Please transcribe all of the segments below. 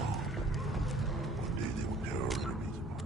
One day they will tear our enemies apart.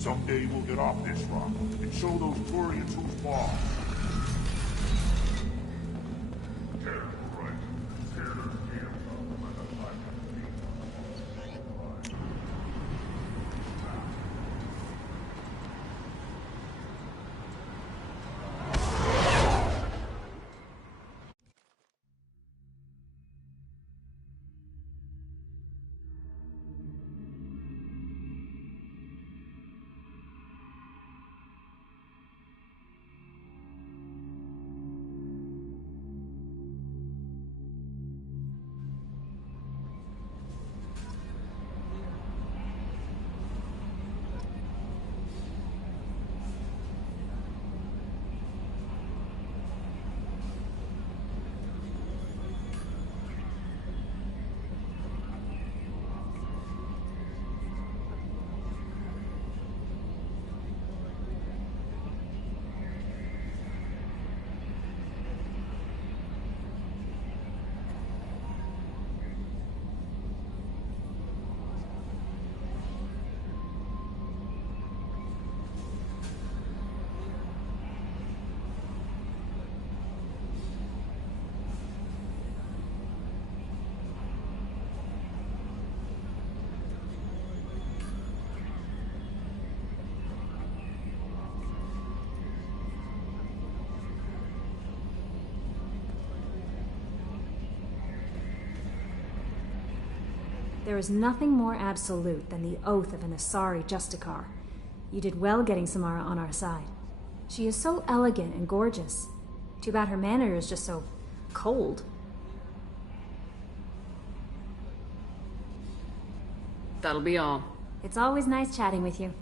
Someday we'll get off this rock and show those Turians who's boss. There is nothing more absolute than the oath of an Asari Justicar. You did well getting Samara on our side. She is so elegant and gorgeous. Too bad her manner is just so cold. That'll be all. It's always nice chatting with you.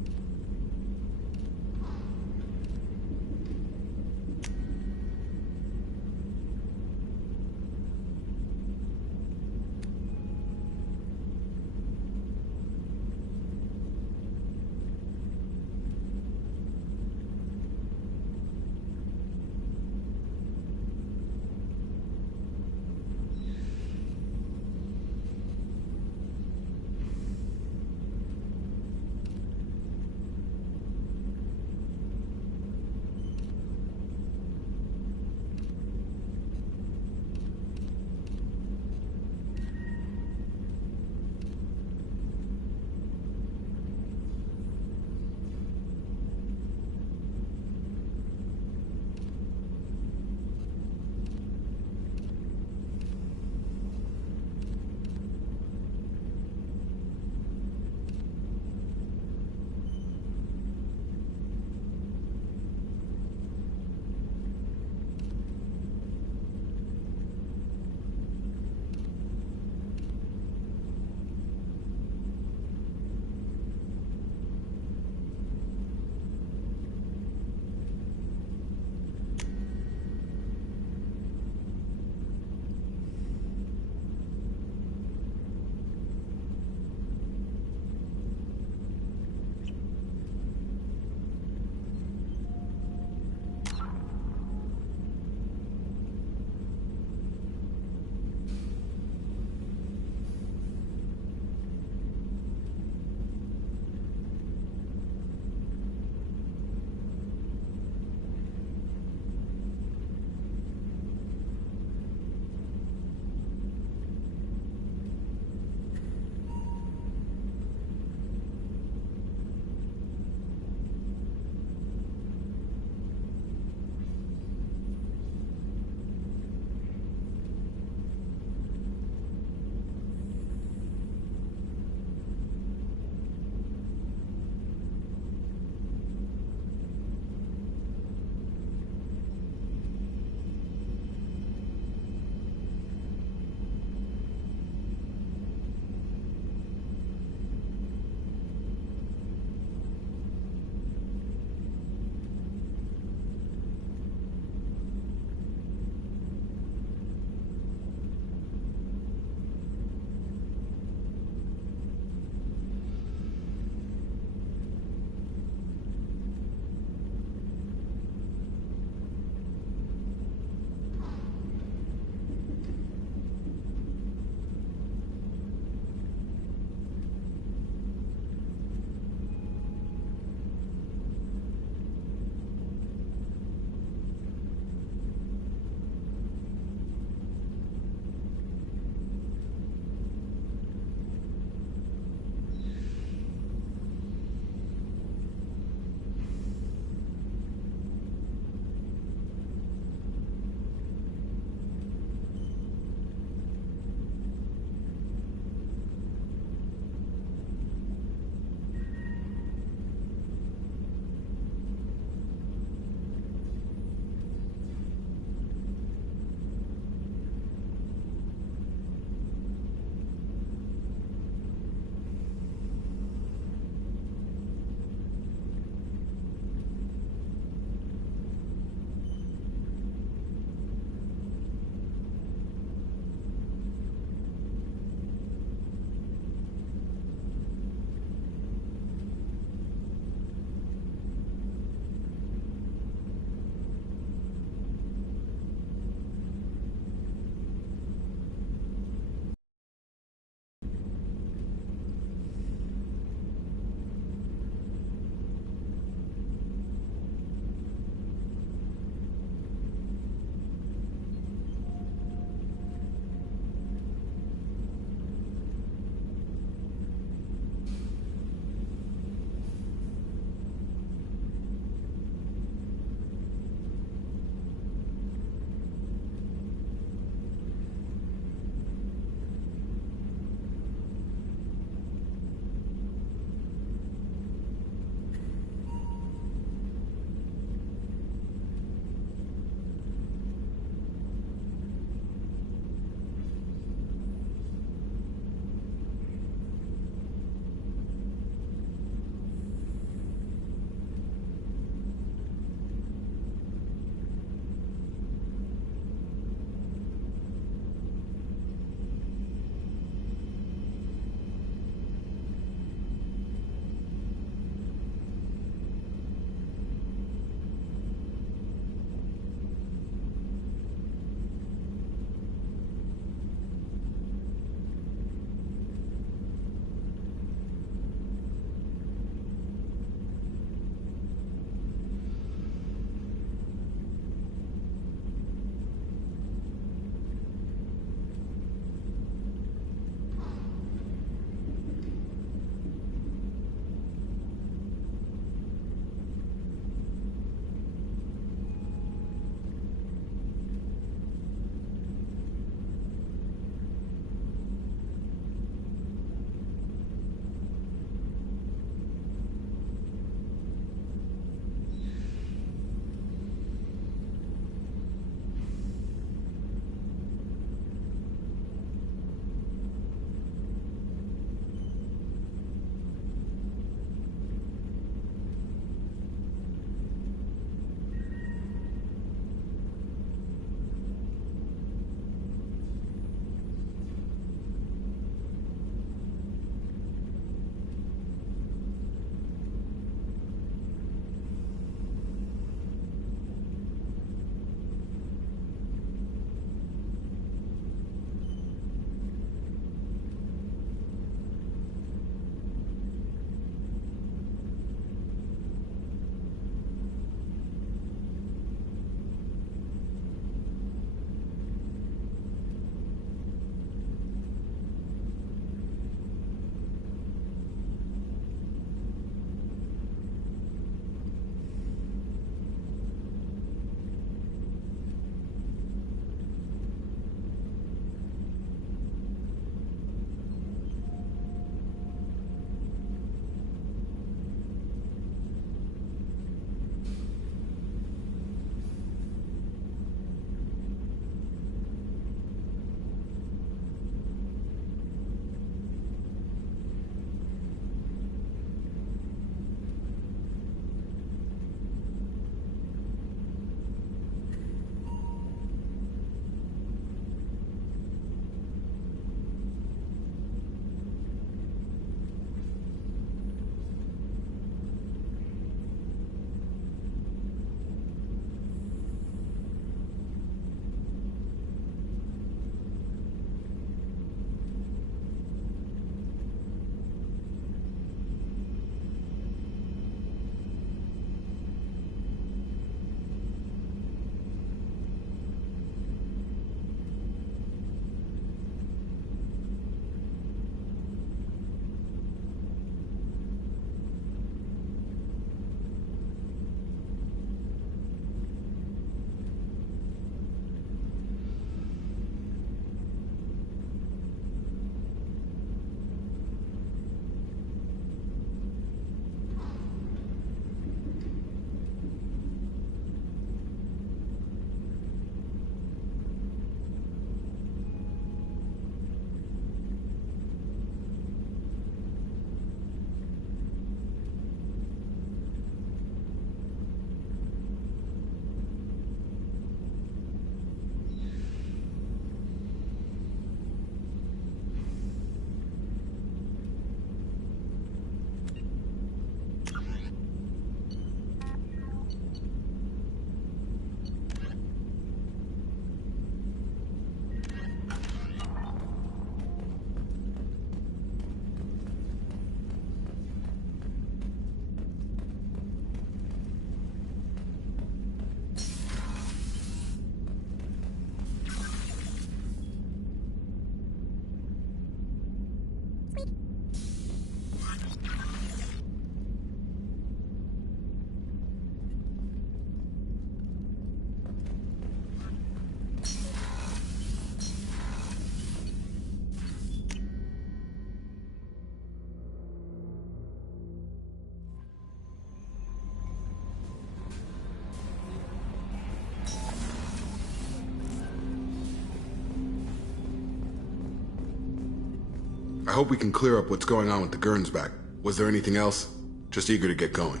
I hope we can clear up what's going on with the Gurns back. Was there anything else? Just eager to get going.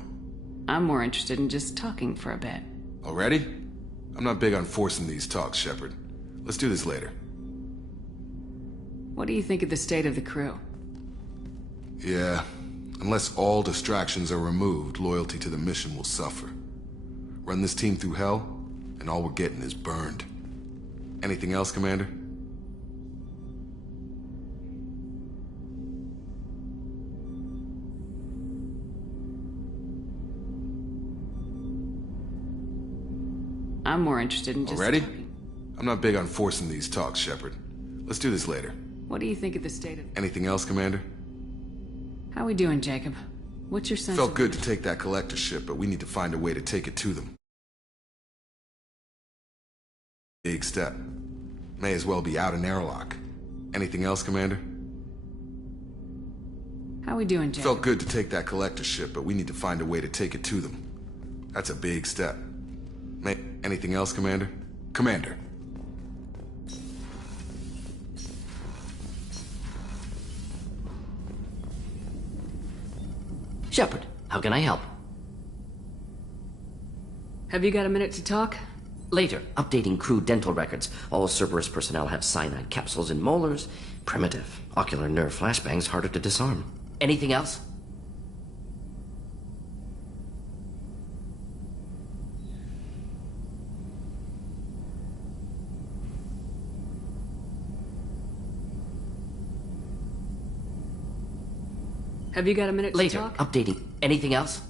I'm more interested in just talking for a bit. Already? I'm not big on forcing these talks, Shepard. Let's do this later. What do you think of the state of the crew? Yeah, unless all distractions are removed, loyalty to the mission will suffer. Run this team through hell, and all we're getting is burned. Anything else, Commander? I'm more interested in just Already? talking. I'm not big on forcing these talks, Shepard. Let's do this later. What do you think of the state of... Anything else, Commander? How we doing, Jacob? What's your sense Felt of... good to take that collector ship, but we need to find a way to take it to them. Big step. May as well be out an airlock. Anything else, Commander? How we doing, Jacob? Felt good to take that collector ship, but we need to find a way to take it to them. That's a big step. Anything else, Commander? Commander. Shepard, how can I help? Have you got a minute to talk? Later, updating crew dental records. All Cerberus personnel have cyanide capsules in molars. Primitive. Ocular nerve flashbangs harder to disarm. Anything else? Have you got a minute Later, to talk? updating. Anything else?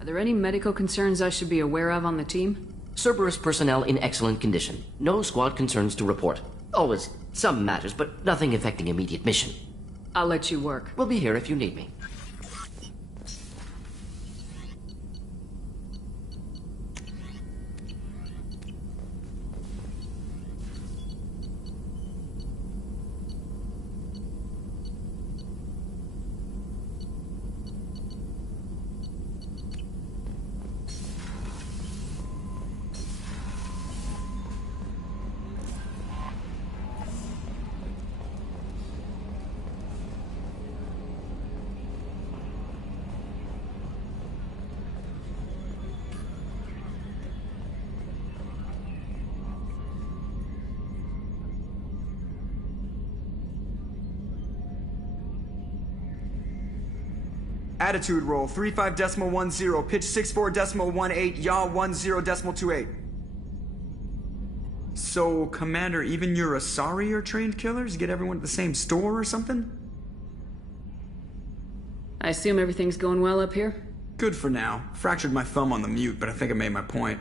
Are there any medical concerns I should be aware of on the team? Cerberus personnel in excellent condition. No squad concerns to report. Always some matters, but nothing affecting immediate mission. I'll let you work. We'll be here if you need me. Attitude roll 35.10, pitch 64.18, yaw 10.28. So, Commander, even your Asari are trained killers? Get everyone at the same store or something? I assume everything's going well up here? Good for now. Fractured my thumb on the mute, but I think I made my point.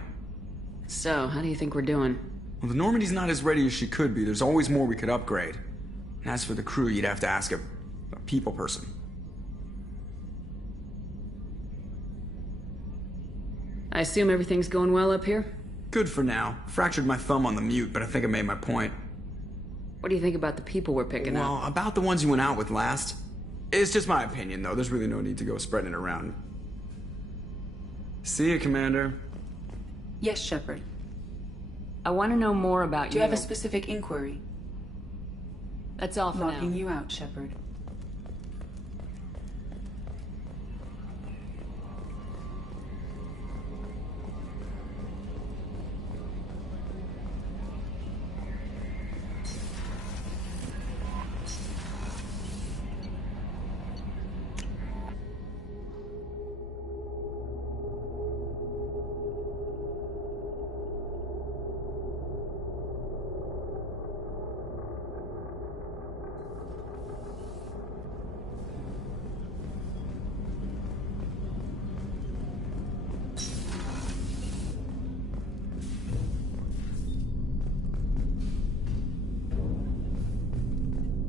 So, how do you think we're doing? Well, the Normandy's not as ready as she could be. There's always more we could upgrade. And as for the crew, you'd have to ask a people person. I assume everything's going well up here? Good for now. Fractured my thumb on the mute, but I think I made my point. What do you think about the people we're picking up? Well, about the ones you went out with last. It's just my opinion, though. There's really no need to go spreading it around. See you, Commander. Yes, Shepard. I want to know more about Do you have a specific inquiry? That's all for now. Locking you out, Shepard.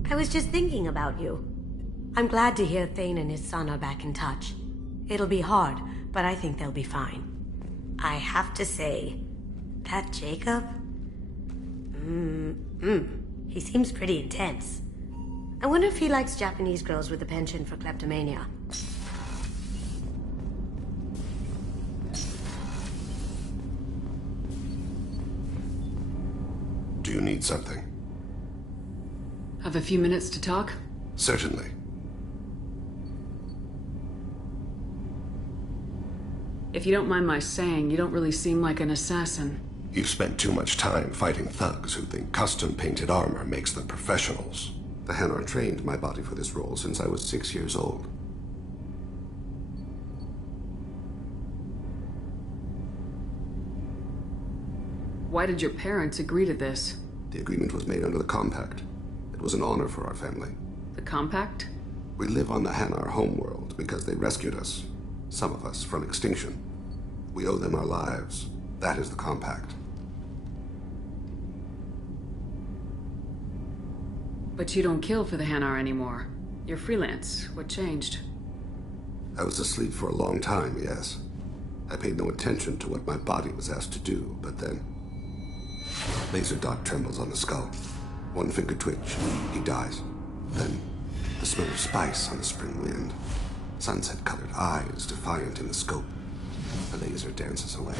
I was just thinking about you. I'm glad to hear Thane and his son are back in touch. It'll be hard, but I think they'll be fine. I have to say, that Jacob? He seems pretty intense. I wonder if he likes Japanese girls with a penchant for kleptomania. Do you need something? Have a few minutes to talk? Certainly. If you don't mind my saying, you don't really seem like an assassin. You've spent too much time fighting thugs who think custom-painted armor makes them professionals. The Hanar trained my body for this role since I was 6 years old. Why did your parents agree to this? The agreement was made under the Compact. It was an honor for our family. The Compact? We live on the Hanar homeworld because they rescued us. Some of us from extinction. We owe them our lives. That is the Compact. But you don't kill for the Hanar anymore. You're freelance. What changed? I was asleep for a long time, yes. I paid no attention to what my body was asked to do, but then... Laser dot trembles on the skull. One finger twitch. He dies. Then, the smell of spice on the spring wind. Sunset-colored eyes defiant in the scope. The laser dances away.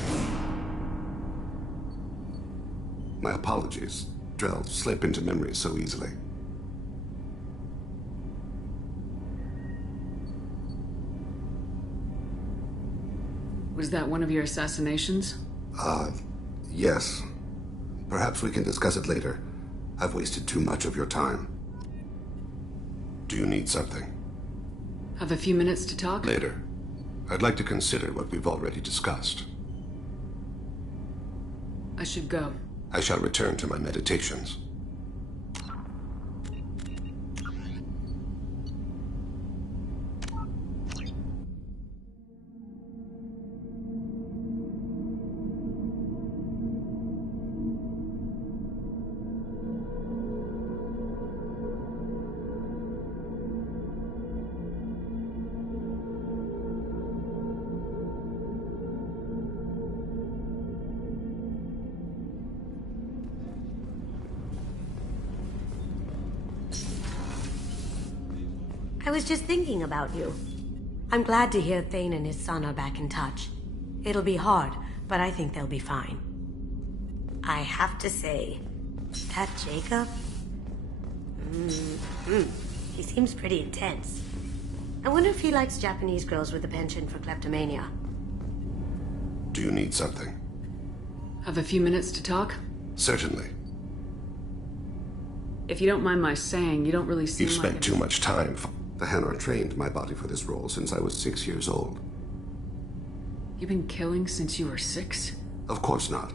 My apologies. Drell slip into memory so easily. Was that one of your assassinations? Yes. Perhaps we can discuss it later. I've wasted too much of your time. Do you need something? Have a few minutes to talk? Later. I'd like to consider what we've already discussed. I should go. I shall return to my meditations. I was just thinking about you. I'm glad to hear Thane and his son are back in touch. It'll be hard, but I think they'll be fine. I have to say, that Jacob? He seems pretty intense. I wonder if he likes Japanese girls with a penchant for kleptomania. Do you need something? Have a few minutes to talk? Certainly. If you don't mind my saying, you don't really seem You've like spent too much time. The Hanar trained my body for this role since I was 6 years old. You've been killing since you were 6? Of course not.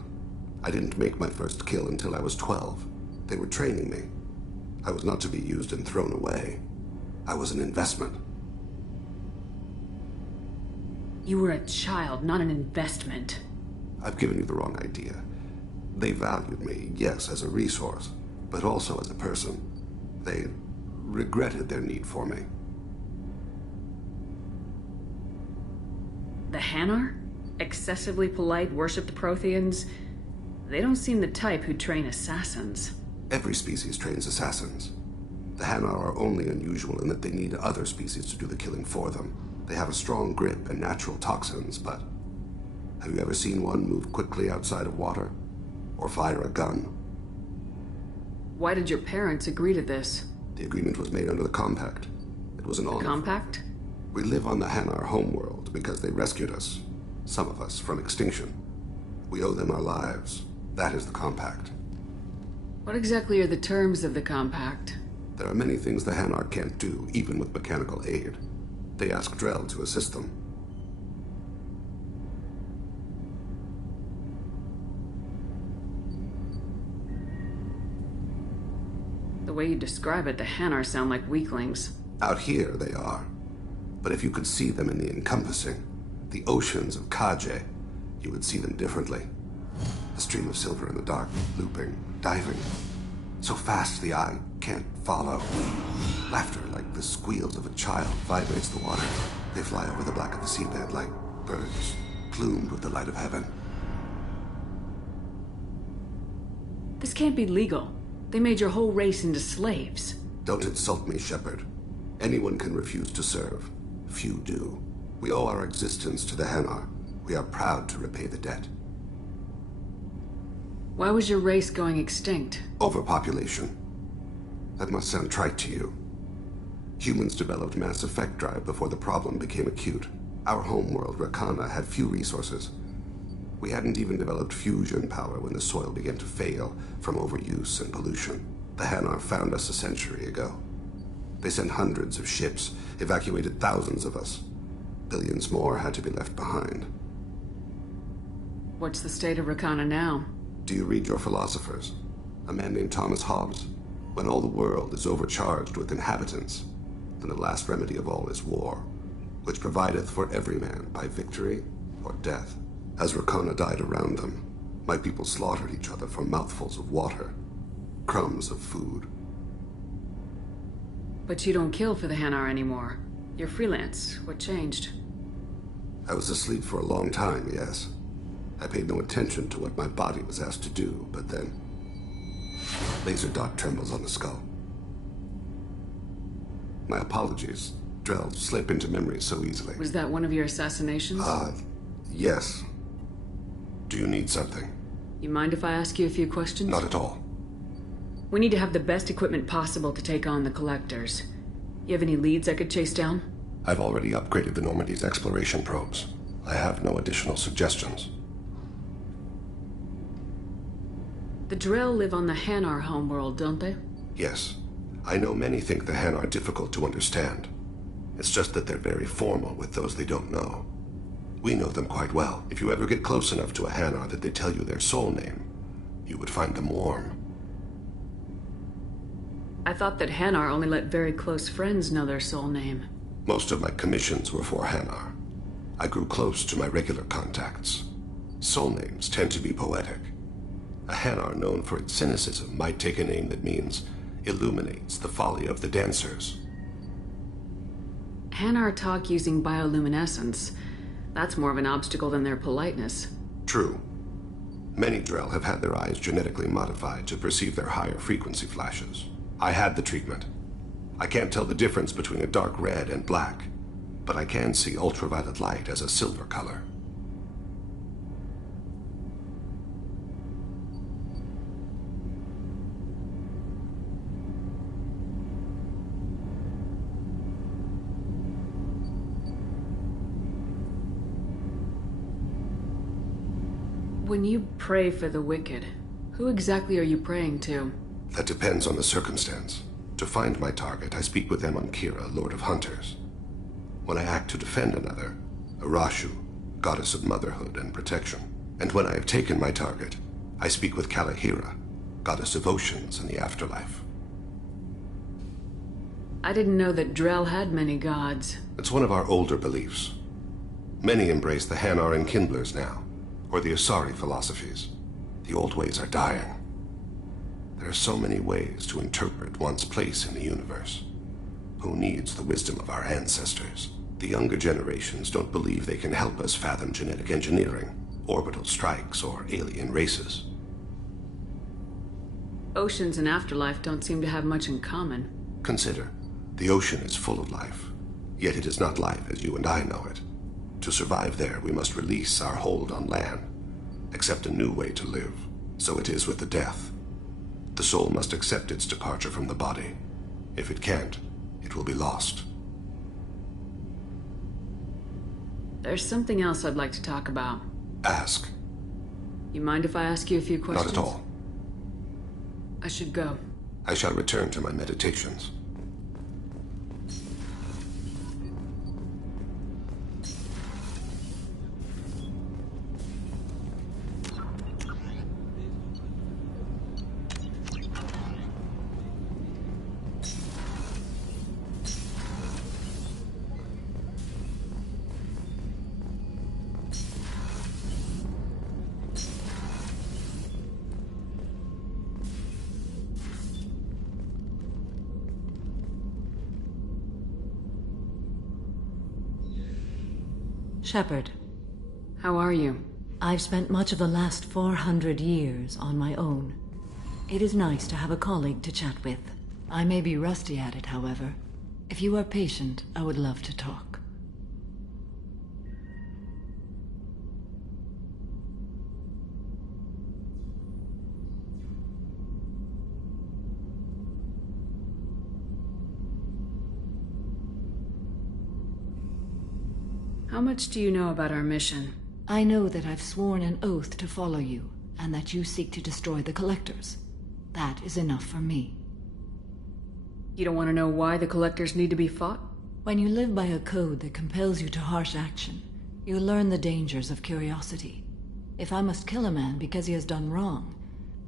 I didn't make my first kill until I was 12. They were training me. I was not to be used and thrown away. I was an investment. You were a child, not an investment. I've given you the wrong idea. They valued me, yes, as a resource, but also as a person. They regretted their need for me. The Hanar? Excessively polite, worship the Protheans? They don't seem the type who train assassins. Every species trains assassins. The Hanar are only unusual in that they need other species to do the killing for them. They have a strong grip and natural toxins, but have you ever seen one move quickly outside of water? Or fire a gun? Why did your parents agree to this? The agreement was made under the Compact. It was an honor. Compact? We live on the Hanar homeworld because they rescued us. Some of us from extinction. We owe them our lives. That is the Compact. What exactly are the terms of the Compact? There are many things the Hanar can't do, even with mechanical aid. They ask Drell to assist them. The way you describe it, the Hanar sound like weaklings. Out here, they are. But if you could see them in the encompassing, the oceans of Kaje, you would see them differently. A stream of silver in the dark, looping, diving. So fast the eye can't follow. Laughter like the squeals of a child vibrates the water. They fly over the black of the seabed like birds, plumed with the light of heaven. This can't be legal. They made your whole race into slaves. Don't insult me, Shepard. Anyone can refuse to serve. Few do. We owe our existence to the Hanar. We are proud to repay the debt. Why was your race going extinct? Overpopulation. That must sound trite to you. Humans developed mass effect drive before the problem became acute. Our homeworld, Rakana, had few resources. We hadn't even developed fusion power when the soil began to fail from overuse and pollution. The Hanar found us a century ago. They sent hundreds of ships, evacuated thousands of us. Billions more had to be left behind. What's the state of Rakana now? Do you read your philosophers? A man named Thomas Hobbes. When all the world is overcharged with inhabitants, then the last remedy of all is war, which provideth for every man by victory or death. As Rakana died around them, my people slaughtered each other for mouthfuls of water, crumbs of food. But you don't kill for the Hanar anymore. You're freelance. What changed? I was asleep for a long time, yes. I paid no attention to what my body was asked to do, but then... laser dot trembles on the skull. My apologies. Drell slip into memory so easily. Was that one of your assassinations? Yes. Do you need something? You mind if I ask you a few questions? Not at all. We need to have the best equipment possible to take on the Collectors. You have any leads I could chase down? I've already upgraded the Normandy's exploration probes. I have no additional suggestions. The Drell live on the Hanar homeworld, don't they? Yes. I know many think the Han are difficult to understand. It's just that they're very formal with those they don't know. We know them quite well. If you ever get close enough to a Hanar that they tell you their soul name, you would find them warm. I thought that Hanar only let very close friends know their soul name. Most of my commissions were for Hanar. I grew close to my regular contacts. Soul names tend to be poetic. A Hanar known for its cynicism might take a name that means illuminates the folly of the dancers. Hanar talk using bioluminescence. That's more of an obstacle than their politeness. True. Many Drell have had their eyes genetically modified to perceive their higher frequency flashes. I had the treatment. I can't tell the difference between a dark red and black, but I can see ultraviolet light as a silver color. When you pray for the wicked, who exactly are you praying to? That depends on the circumstance. To find my target, I speak with them on Kira, Lord of Hunters. When I act to defend another, Arashu, Goddess of Motherhood and Protection. And when I have taken my target, I speak with Kalahira, Goddess of Oceans and the Afterlife. I didn't know that Drell had many gods. It's one of our older beliefs. Many embrace the Hanar and Kindlers now, or the Asari philosophies. The old ways are dying. There are so many ways to interpret one's place in the universe. Who needs the wisdom of our ancestors? The younger generations don't believe they can help us fathom genetic engineering, orbital strikes, or alien races. Oceans and Afterlife don't seem to have much in common. Consider, the ocean is full of life, yet it is not life as you and I know it. To survive there, we must release our hold on land, accept a new way to live. So it is with the death. The soul must accept its departure from the body. If it can't, it will be lost. There's something else I'd like to talk about. Ask. You mind if I ask you a few questions? Not at all. I should go. I shall return to my meditations. Shepard. How are you? I've spent much of the last 400 years on my own. It is nice to have a colleague to chat with. I may be rusty at it, however. If you are patient, I would love to talk. How much do you know about our mission? I know that I've sworn an oath to follow you, and that you seek to destroy the Collectors. That is enough for me. You don't want to know why the Collectors need to be fought? When you live by a code that compels you to harsh action, you learn the dangers of curiosity. If I must kill a man because he has done wrong,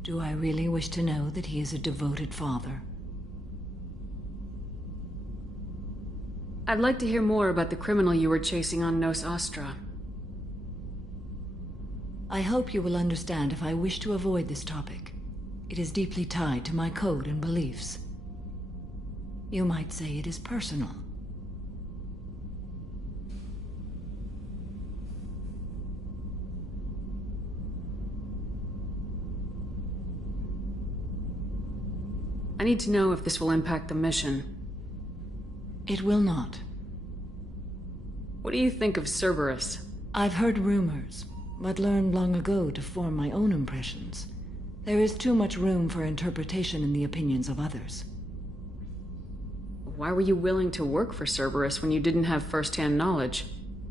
do I really wish to know that he is a devoted father? I'd like to hear more about the criminal you were chasing on Nos Astra. I hope you will understand if I wish to avoid this topic. It is deeply tied to my code and beliefs. You might say it is personal. I need to know if this will impact the mission. It will not. What do you think of Cerberus? I've heard rumors, but learned long ago to form my own impressions. There is too much room for interpretation in the opinions of others. Why were you willing to work for Cerberus when you didn't have first-hand knowledge?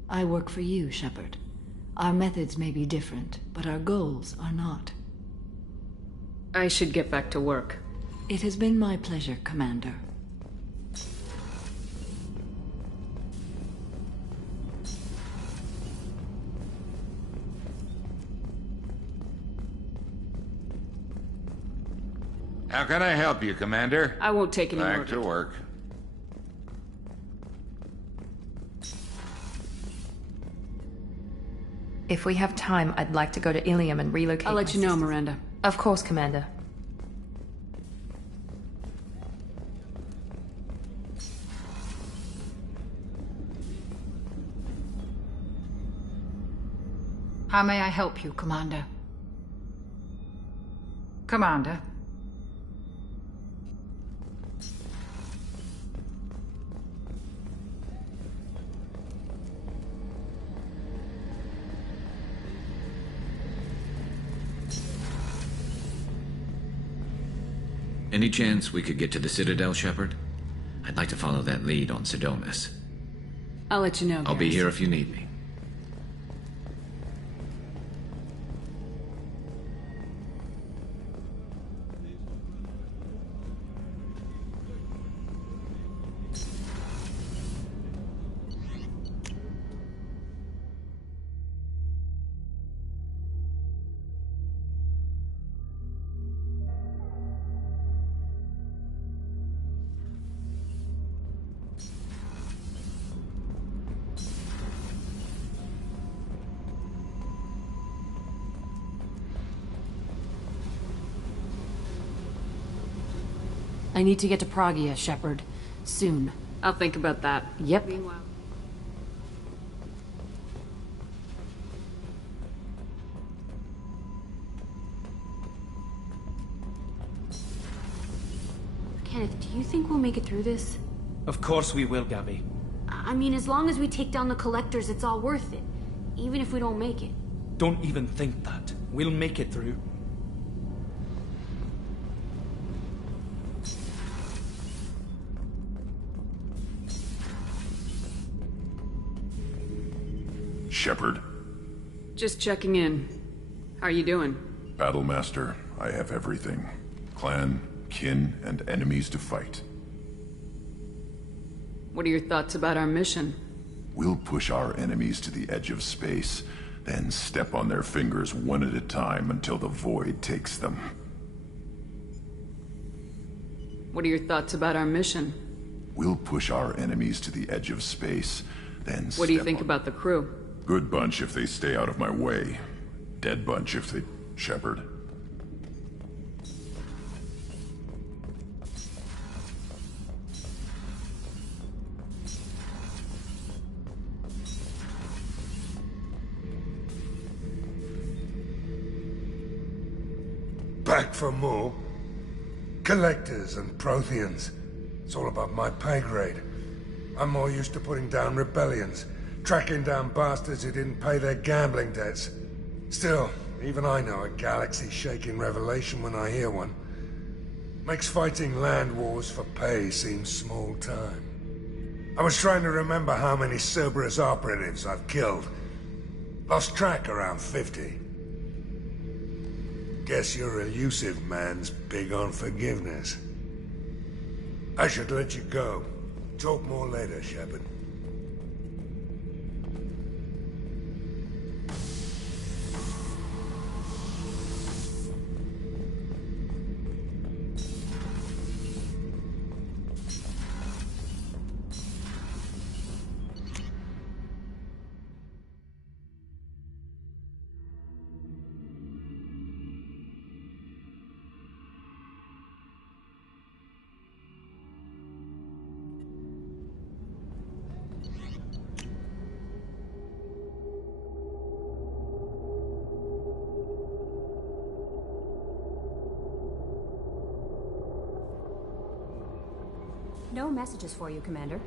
I work for you, Shepard. Our methods may be different, but our goals are not. I should get back to work. It has been my pleasure, Commander. How can I help you, Commander? I won't take any more. Back to work. If we have time, I'd like to go to Ilium and relocate. I'll let you know, Miranda. Of course, Commander. How may I help you, Commander? Commander? Any chance we could get to the Citadel, Shepard? I'd like to follow that lead on Sidonis. I'll let you know, I'll be Garrus. here if you need me. I need to get to Pragia, Shepard. Soon. I'll think about that. Yep. Meanwhile... Kenneth, do you think we'll make it through this? Of course we will, Gabby. I mean, as long as we take down the Collectors, it's all worth it. Even if we don't make it. Don't even think that. We'll make it through. Shepard. Just checking in. How are you doing? Battlemaster, I have everything. Clan, kin, and enemies to fight. What are your thoughts about our mission? We'll push our enemies to the edge of space, then step on their fingers one at a time until the void takes them. What are your thoughts about our mission? We'll push our enemies to the edge of space, then What do you think about the crew? Good bunch if they stay out of my way. Dead bunch if they... Shepard. Back for more? Collectors and Protheans. It's all above my pay grade. I'm more used to putting down rebellions, tracking down bastards who didn't pay their gambling debts. Still, even I know a galaxy-shaking revelation when I hear one. Makes fighting land wars for pay seem small time. I was trying to remember how many Cerberus operatives I've killed. Lost track around 50. Guess your elusive man's big on forgiveness. I should let you go. Talk more later, Shepard. No messages for you, Commander.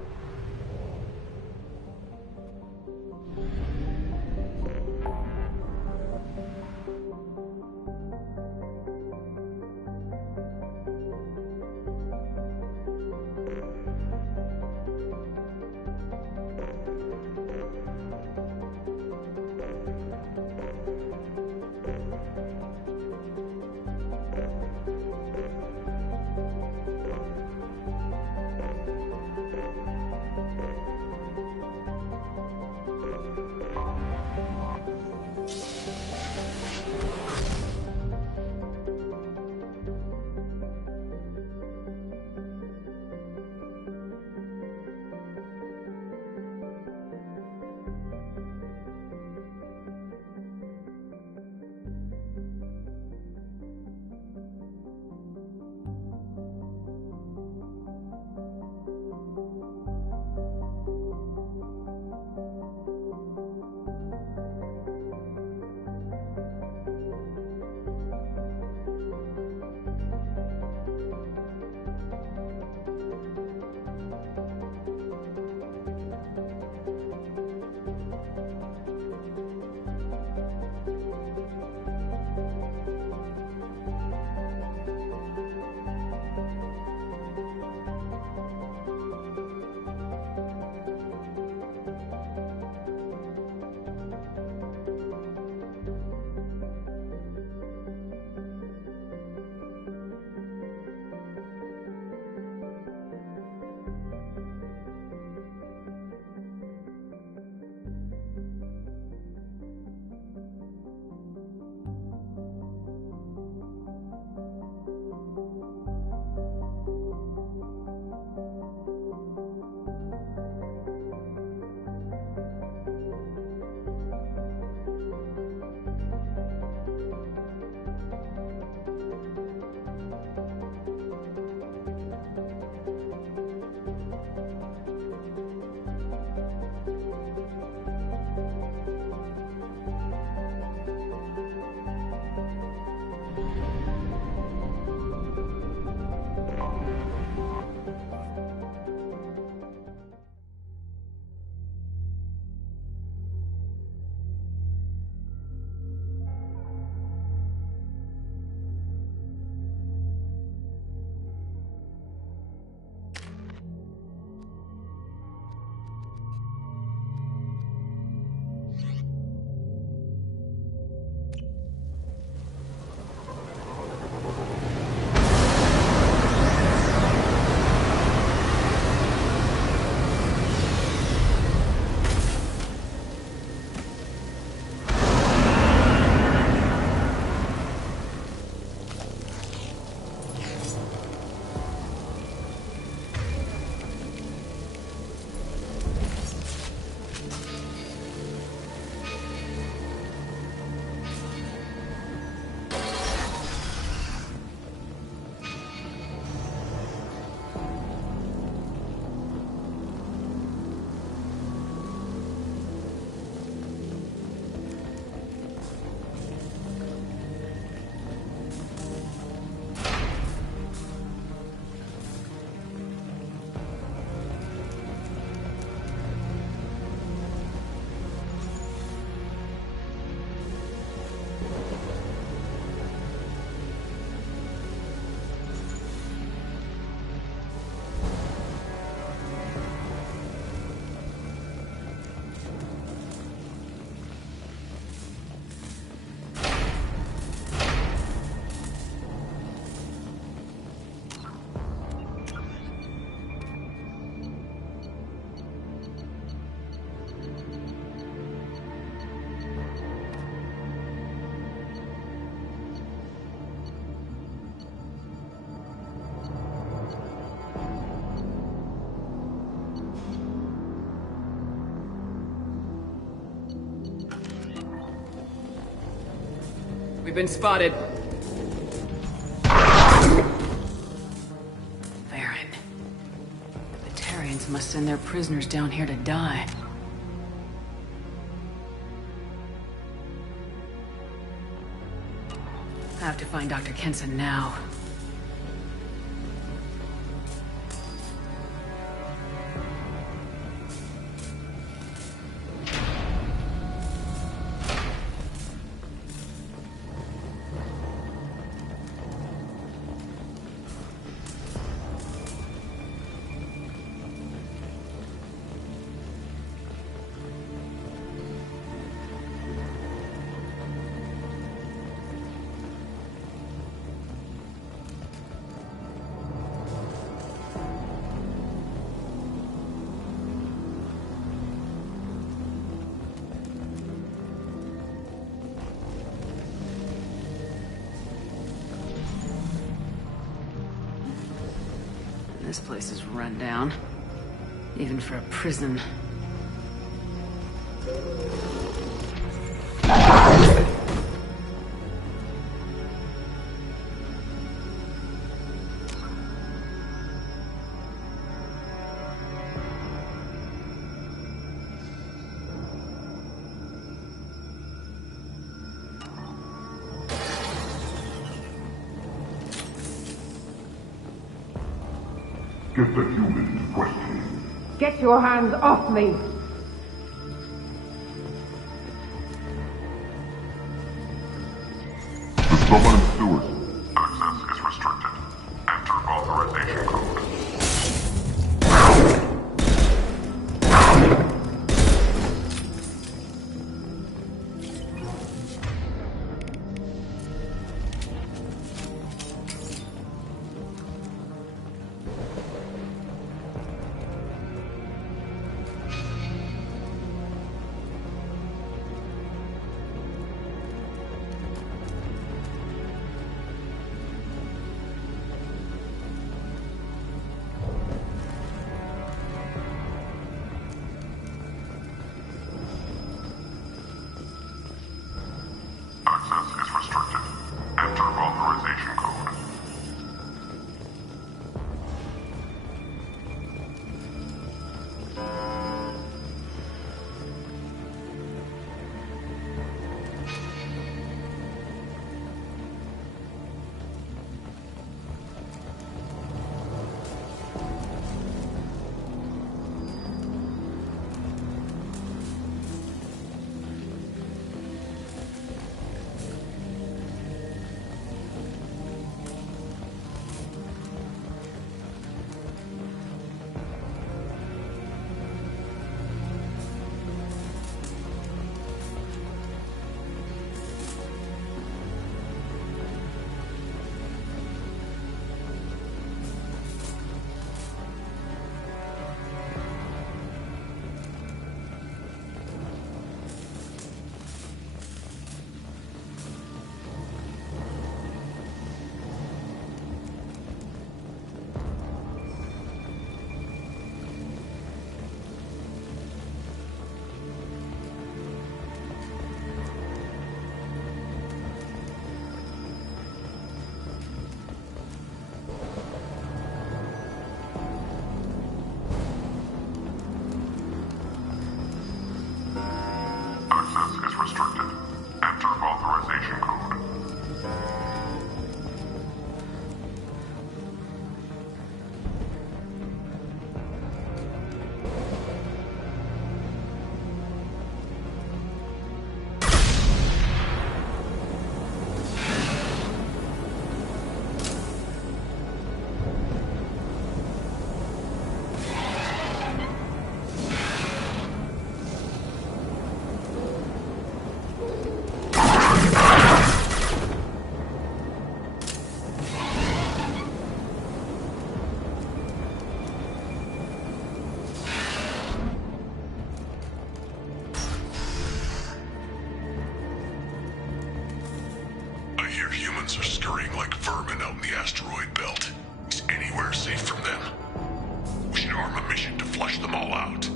been spotted. Baron. The Batarians must send their prisoners down here to die. I have to find Dr. Kenson now. This place is run down. Even for a prison. Get the human to questioning. Get your hands off me! The summoning steward. Access is restricted. Enter authorization code. Humans are scurrying like vermin out in the asteroid belt. Is anywhere safe from them? We should arm a mission to flush them all out.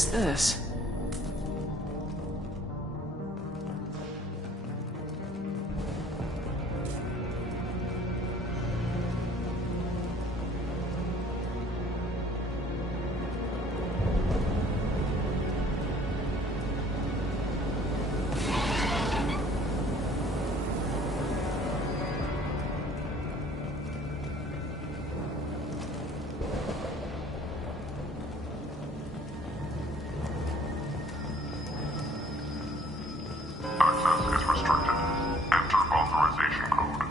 What's this? Access is restricted. Enter authorization code.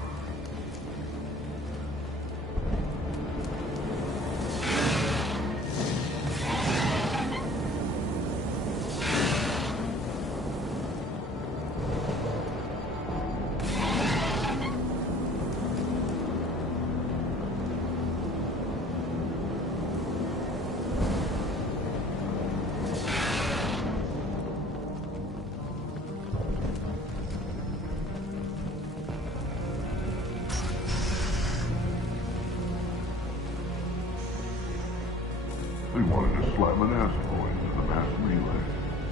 They wanted to slam an asteroid into the mass relay.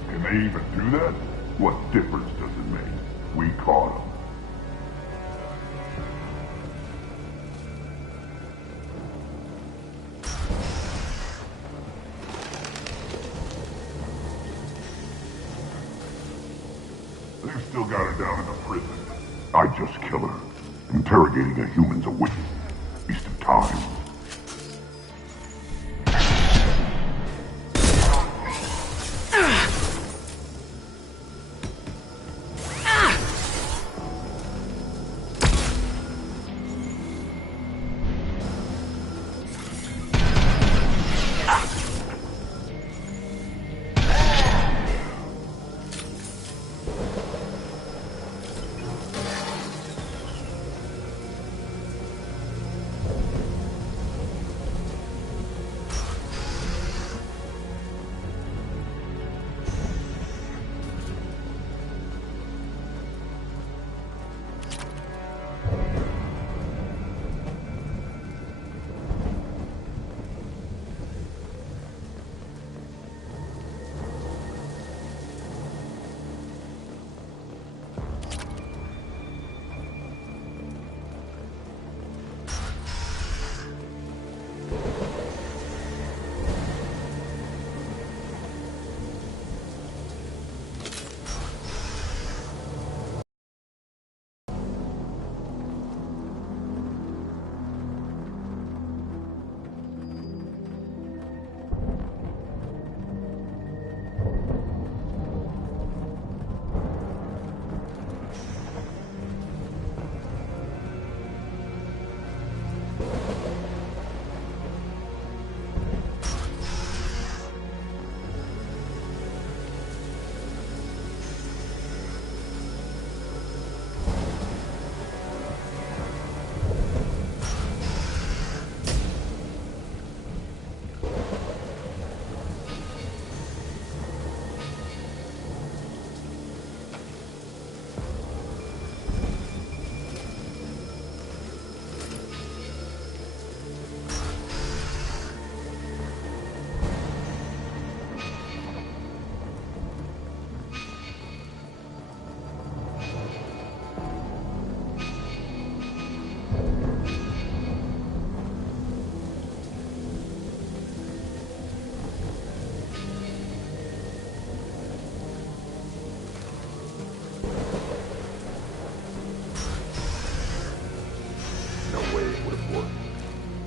Can they even do that? What difference does it make? We caught them. They've still got her down in the prison. I'd just kill her. Interrogating a human's a waste of time.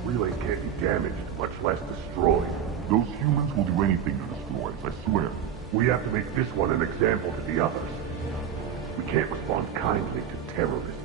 Relay can't be damaged, much less destroyed. Those humans will do anything to destroy us, I swear. We have to make this one an example to the others. We can't respond kindly to terrorists.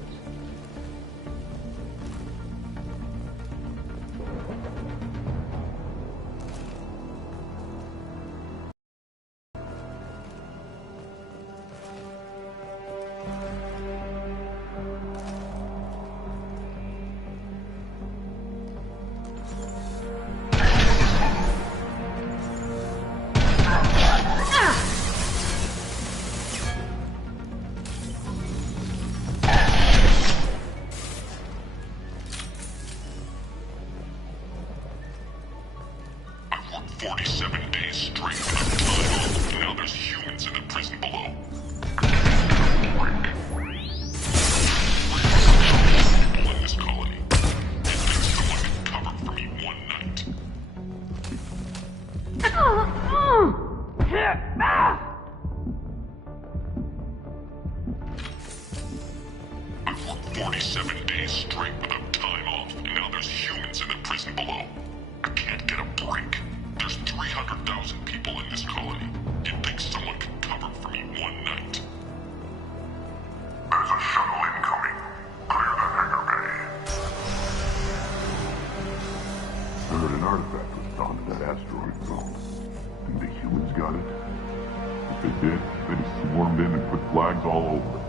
7 days straight without time off, and now there's humans in the prison below. I can't get a break. There's 300,000 people in this colony. You'd think someone could cover for me one night. There's a shuttle incoming. Clear the hangar bay. I heard an artifact was found in that asteroid zone. Think the humans got it? If they did, they'd have swarmed in and put flags all over it.